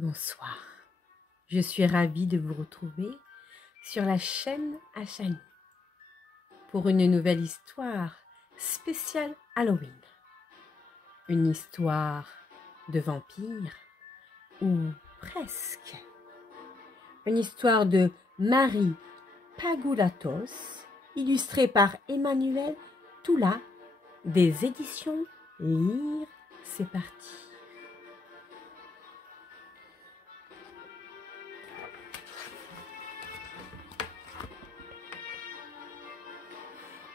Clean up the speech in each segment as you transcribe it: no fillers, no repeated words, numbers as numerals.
Bonsoir, je suis ravie de vous retrouver sur la chaîne Achani pour une nouvelle histoire spéciale Halloween. Une histoire de vampire, ou presque. Une histoire de Marie Pagoulatos, illustrée par Emmanuel Toula, des éditions Lire. C'est parti.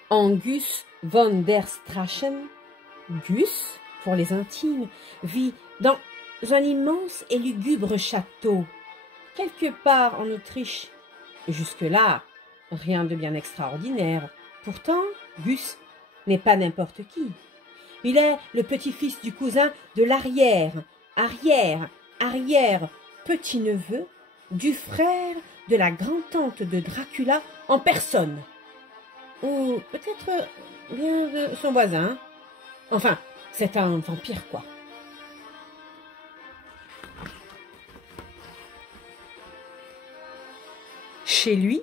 Angus von der Strachen, Gus pour les intimes, vit dans un immense et lugubre château, quelque part en Autriche. Jusque-là, rien de bien extraordinaire. Pourtant, Gus n'est pas n'importe qui. Il est le petit-fils du cousin de l'arrière petit-neveu du frère de la grand-tante de Dracula en personne. Ou peut-être bien de son voisin. Enfin, c'est un vampire, quoi. Chez lui,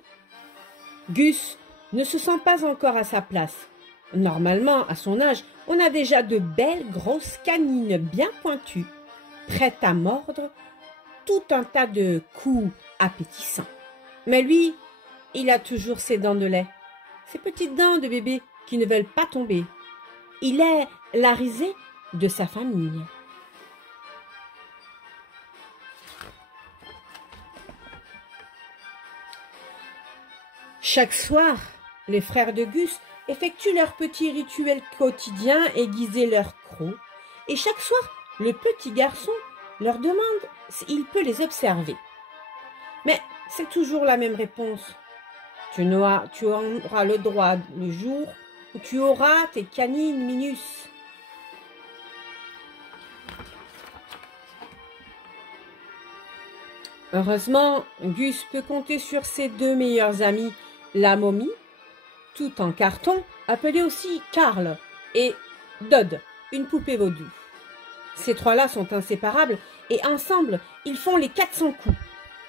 Gus ne se sent pas encore à sa place. Normalement, à son âge, on a déjà de belles grosses canines bien pointues, prêtes à mordre tout un tas de coups appétissants. Mais lui, il a toujours ses dents de lait. Ces petites dents de bébé qui ne veulent pas tomber. Il est la risée de sa famille. Chaque soir, les frères de Gus effectuent leur petit rituel quotidien aiguiser leur croc. Et chaque soir, le petit garçon leur demande s'il peut les observer. Mais c'est toujours la même réponse. Tu auras le droit le jour où tu auras tes canines minus. Heureusement, Gus peut compter sur ses deux meilleurs amis, la momie, tout en carton, appelée aussi Karl, et Dodd, une poupée vaudou. Ces trois-là sont inséparables et ensemble, ils font les 400 coups.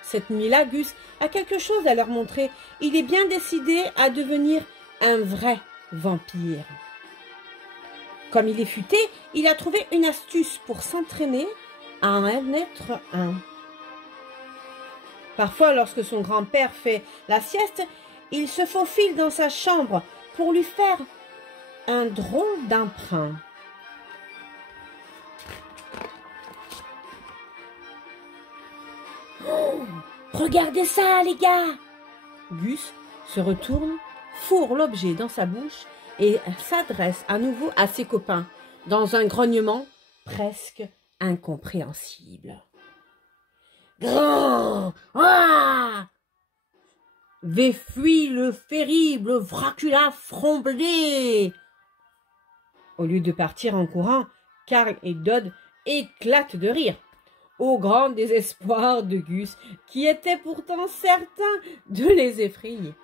Cette nuit-là, Gus a quelque chose à leur montrer. Il est bien décidé à devenir un vrai vampire. Comme il est futé, il a trouvé une astuce pour s'entraîner à en être un. Parfois, lorsque son grand-père fait la sieste, il se faufile dans sa chambre pour lui faire un drôle d'emprunt. Oh, regardez ça, les gars! Gus se retourne, fourre l'objet dans sa bouche et s'adresse à nouveau à ses copains, dans un grognement presque incompréhensible. Grand! Ah! Véfuit le terrible Dracula fromblé! Au lieu de partir en courant, Karl et Dodd éclatent de rire, au grand désespoir de Gus, qui était pourtant certain de les effrayer.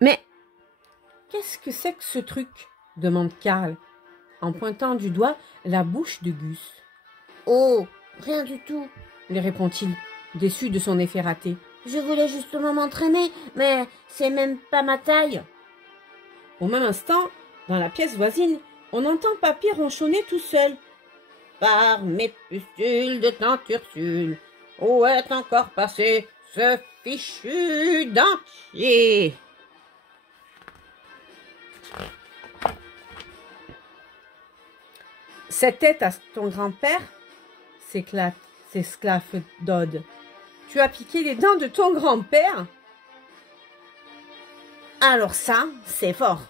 Mais qu'est-ce que c'est que ce truc? Demande Karl, en pointant du doigt la bouche de Gus. Oh, rien du tout, lui répond-il, déçu de son effet raté. Je voulais justement m'entraîner, mais c'est même pas ma taille. Au même instant, dans la pièce voisine, on entend Papy ronchonner tout seul. Par mes pustules de tante Ursule, où est encore passé ce fichu dentier? C'était à ton grand-père? S'esclaffe Dodd. Tu as piqué les dents de ton grand-père? Alors ça, c'est fort,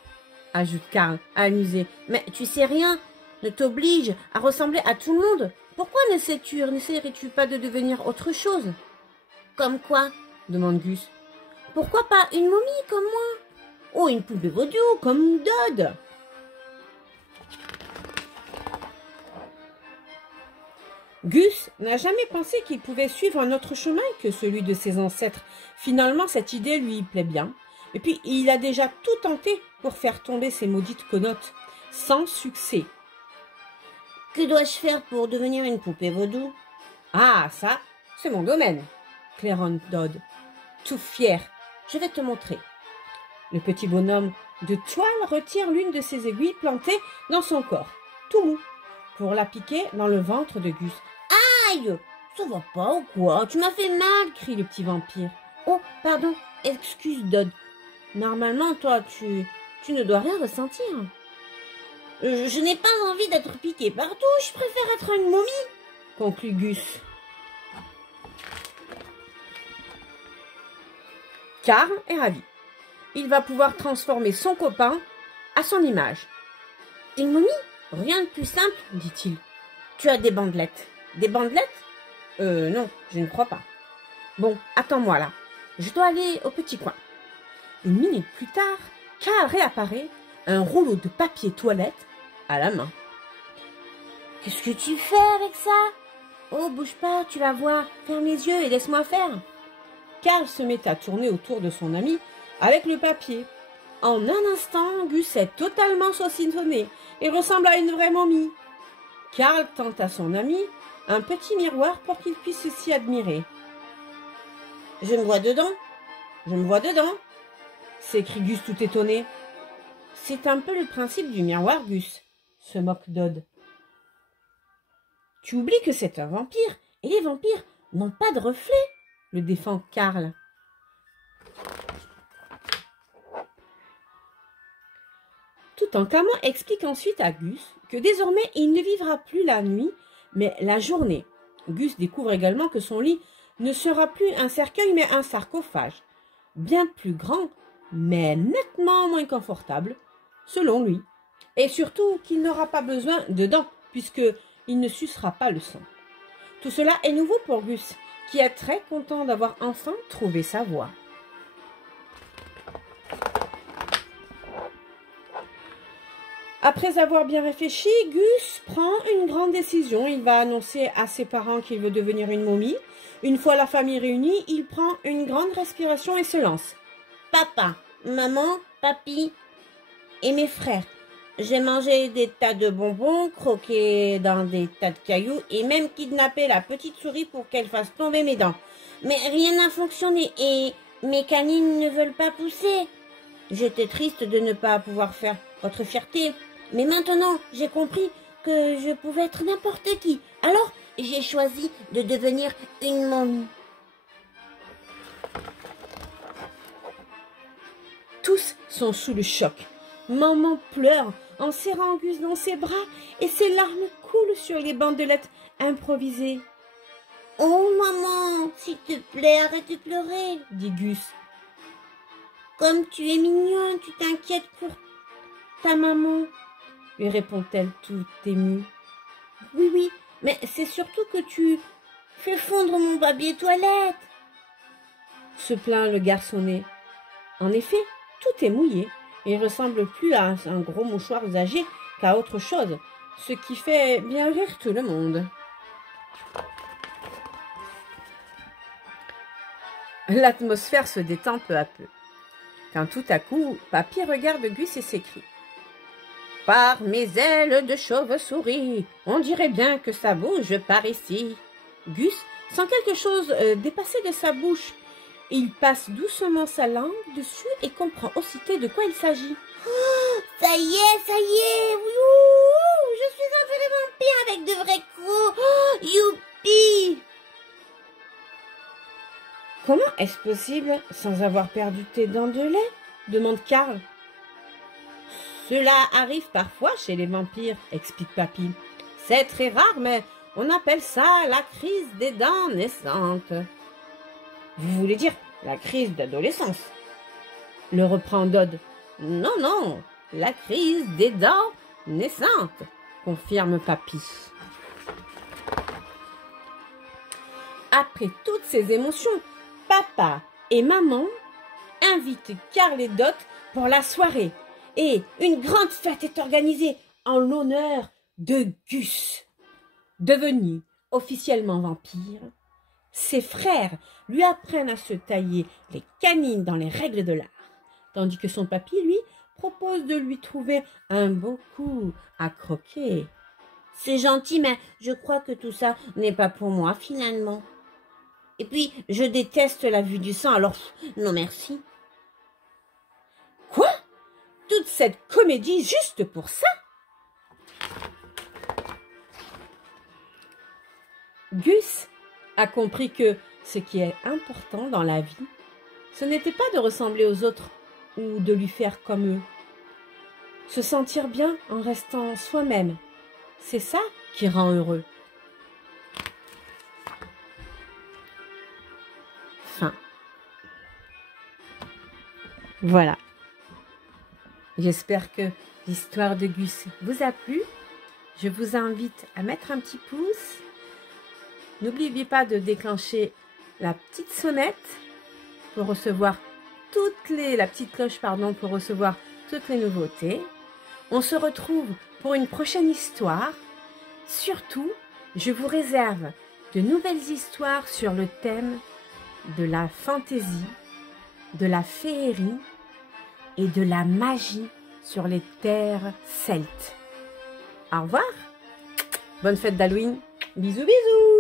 ajoute Karl, amusé. Mais tu sais rien, ne t'oblige à ressembler à tout le monde. Pourquoi n'essaierais-tu pas de devenir autre chose? Comme quoi? Demande Gus. Pourquoi pas une momie comme moi? Ou une poupée vaudou comme Dodd? Gus n'a jamais pensé qu'il pouvait suivre un autre chemin que celui de ses ancêtres. Finalement, cette idée lui plaît bien. Et puis, il a déjà tout tenté pour faire tomber ces maudites connotes, sans succès. Que dois-je faire pour devenir une poupée vaudou? Ah, ça, c'est mon domaine, claironne Dod, tout fier. Je vais te montrer. Le petit bonhomme de toile retire l'une de ses aiguilles plantées dans son corps, tout mou, pour la piquer dans le ventre de Gus. Aïe! Ça va pas ou quoi? Tu m'as fait mal! Crie le petit vampire. Oh, pardon, excuse Dodd. Normalement, toi, tu ne dois rien ressentir. Je n'ai pas envie d'être piqué partout, je préfère être une momie, conclut Gus. Karl est ravi. Il va pouvoir transformer son copain à son image. Une momie? Rien de plus simple, dit-il. Tu as des bandelettes. Des bandelettes? Non, je ne crois pas. Bon, attends-moi là. Je dois aller au petit coin. Une minute plus tard, Karl réapparaît, un rouleau de papier toilette à la main. Qu'est-ce que tu fais avec ça? Oh, bouge pas, tu vas voir. Ferme les yeux et laisse-moi faire. Karl se met à tourner autour de son ami avec le papier. En un instant, Gus est totalement saucissonné et ressemble à une vraie momie. Karl tend à son ami un petit miroir pour qu'il puisse s'y admirer. « Je me vois dedans, je me vois dedans !» s'écrie Gus tout étonné. « C'est un peu le principe du miroir, Gus !» se moque Dodd. « Tu oublies que c'est un vampire, et les vampires n'ont pas de reflet !» le défend Karl. Toutankhamon explique ensuite à Gus que désormais il ne vivra plus la nuit, mais la journée. Gus découvre également que son lit ne sera plus un cercueil, mais un sarcophage, bien plus grand, mais nettement moins confortable, selon lui. Et surtout qu'il n'aura pas besoin de dents, puisqu'il ne sucera pas le sang. Tout cela est nouveau pour Gus, qui est très content d'avoir enfin trouvé sa voie. Après avoir bien réfléchi, Gus prend une grande décision. Il va annoncer à ses parents qu'il veut devenir une momie. Une fois la famille réunie, il prend une grande respiration et se lance. Papa, maman, papy et mes frères. J'ai mangé des tas de bonbons, croqué dans des tas de cailloux et même kidnappé la petite souris pour qu'elle fasse tomber mes dents. Mais rien n'a fonctionné et mes canines ne veulent pas pousser. J'étais triste de ne pas pouvoir faire votre fierté. Mais maintenant, j'ai compris que je pouvais être n'importe qui. Alors, j'ai choisi de devenir une momie. Tous sont sous le choc. Maman pleure en serrant Gus dans ses bras et ses larmes coulent sur les bandelettes improvisées. « Oh maman, s'il te plaît, arrête de pleurer, » dit Gus. « Comme tu es mignon, tu t'inquiètes pour ta maman, » lui répond-elle tout émue. « Oui, mais c'est surtout que tu fais fondre mon papier toilette, » se plaint le garçonnet. En effet, tout est mouillé et ressemble plus à un gros mouchoir usagé qu'à autre chose, ce qui fait bien rire tout le monde. L'atmosphère se détend peu à peu, quand tout à coup, Papy regarde Gus et s'écrie. « Par mes ailes de chauve-souris, on dirait bien que ça bouge par ici. » Gus sent quelque chose dépasser de sa bouche. Il passe doucement sa langue dessus et comprend aussitôt de quoi il s'agit. Oh, ça y est, ouh, je suis un vrai vampire avec de vrais crocs. Oh, youpi! Comment est-ce possible sans avoir perdu tes dents de lait? Demande Karl. Cela arrive parfois chez les vampires, explique Papy. C'est très rare, mais on appelle ça la crise des dents naissantes. Vous voulez dire la crise d'adolescence? Le reprend Dodd. Non, la crise des dents naissantes, confirme Papy. Après toutes ces émotions, Papa et Maman invitent Karl et Dot pour la soirée et une grande fête est organisée en l'honneur de Gus. Devenu officiellement vampire, ses frères lui apprennent à se tailler les canines dans les règles de l'art, tandis que son papy, lui, propose de lui trouver un beau coup à croquer. C'est gentil, mais je crois que tout ça n'est pas pour moi, finalement. Et puis, je déteste la vue du sang, alors non merci. Quoi? Toute cette comédie juste pour ça? Gus a compris que ce qui est important dans la vie, ce n'était pas de ressembler aux autres ou de lui faire comme eux. Se sentir bien en restant soi-même, c'est ça qui rend heureux. Fin. Voilà. J'espère que l'histoire de Gus vous a plu. Je vous invite à mettre un petit pouce. N'oubliez pas de déclencher la petite sonnette pour recevoir la petite cloche, pardon, pour recevoir toutes les nouveautés. On se retrouve pour une prochaine histoire. Surtout, je vous réserve de nouvelles histoires sur le thème de la fantaisie, de la féerie et de la magie sur les terres celtes. Au revoir. Bonne fête d'Halloween. Bisous, bisous.